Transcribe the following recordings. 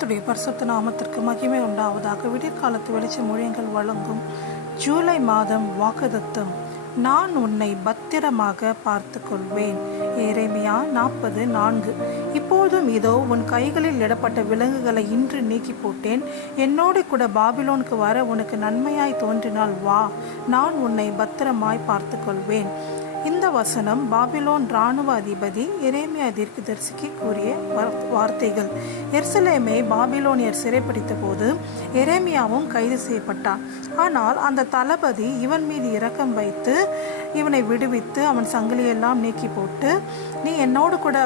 கர்த்தருடைய பரிசுத்த நாமத்திற்கு மகிமை உண்டாவதாக. விடியற்காலத்து வெளிச்ச மொழியங்கள் வழங்கும் ஜூலை மாதம் வாக்குதத்தம். நான் உன்னை பத்திரமாக பார்த்து கொள்வேன். எரேமியா 40:4. இப்போதும் இதோ உன் கைகளில் இடப்பட்ட விலங்குகளை இன்று நீக்கி போட்டேன். என்னோடு கூட பாபிலோனுக்கு வர உனக்கு நன்மையாய் தோன்றினால் வா, நான் உன்னை பத்திரமாய் பார்த்து கொள்வேன். இந்த வசனம் பாபிலோன் இராணுவ அதிபதி எரேமியா தீர்க்கதரிசிக்கு கூறிய வார்த்தைகள். எருசலேமை பாபிலோனியர் சிறைப்பிடித்த போது எரேமியாவும் கைது செய்யப்பட்டான். ஆனால் அந்த தளபதி இவன் மீது இரக்கம் வைத்து இவனை விடுவித்து அவன் சங்கிலியெல்லாம் நீக்கி போட்டு, நீ என்னோடு கூட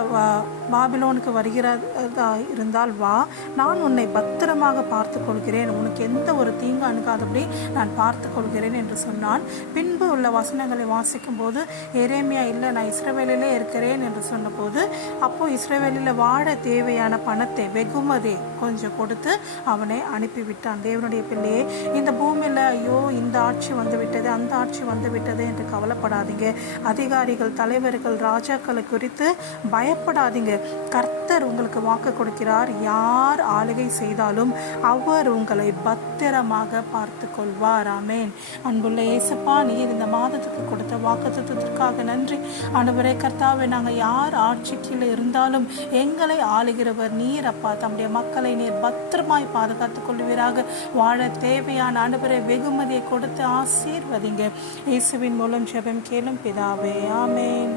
பாபிலோனுக்கு வருகிறதா இருந்தால் வா, நான் உன்னை பத்திரமாக பார்த்து கொள்கிறேன், உனக்கு எந்த ஒரு தீங்கு அணுகாதபடி நான் பார்த்து கொள்கிறேன் என்று சொன்னான். பின்பு உள்ள வசனங்களை வாசிக்கும் போது எரேமியா இல்லை, நான் இஸ்ரவேலிலே இருக்கிறேன் என்று சொன்னபோது, அப்போ இஸ்ரவேலில் வாழ தேவையான பணத்தை வெகுமதி கொஞ்சம் கொடுத்து அவனை அனுப்பிவிட்டான். தேவனுடைய பிள்ளையே, இந்த பூமியில் ஐயோ இந்த ஆட்சி வந்து விட்டது, அந்த ஆட்சி வந்து விட்டது என்று கவலைப்படாதீங்க. அதிகாரிகள், தலைவர்கள், ராஜாக்களை குறித்து பயப்படாதீங்க. கர்த்தர் உங்களுக்கு வாக்கு கொடுக்கிறார். யார் ஆளுகை செய்தாலும் அவர் உங்களை பத்திரமாக பார்த்து கொள்வார். ஆமென். அன்புள்ள இயேசுப்பா, நீர் இந்த மாதத்துக்கு கொடுத்த வாக்குத்தத்தத்திற்காக நன்றி. ஆண்டவரே கர்த்தாவே, நாங்கள் யார் ஆட்சி கீழே இருந்தாலும் எங்களை ஆளுகிறவர் நீர் அப்பா. தம்முடைய மக்களை நீர் பத்திரமாய் பாதுகாத்துக் கொள்வீராக. வாழ தேவையான ஆண்டவரே வெகுமதியை கொடுத்து ஆசீர்வதிங்க. இயேசுவின் மூலம் ஜெபம் கேளும் பிதாவே. ஆமென்.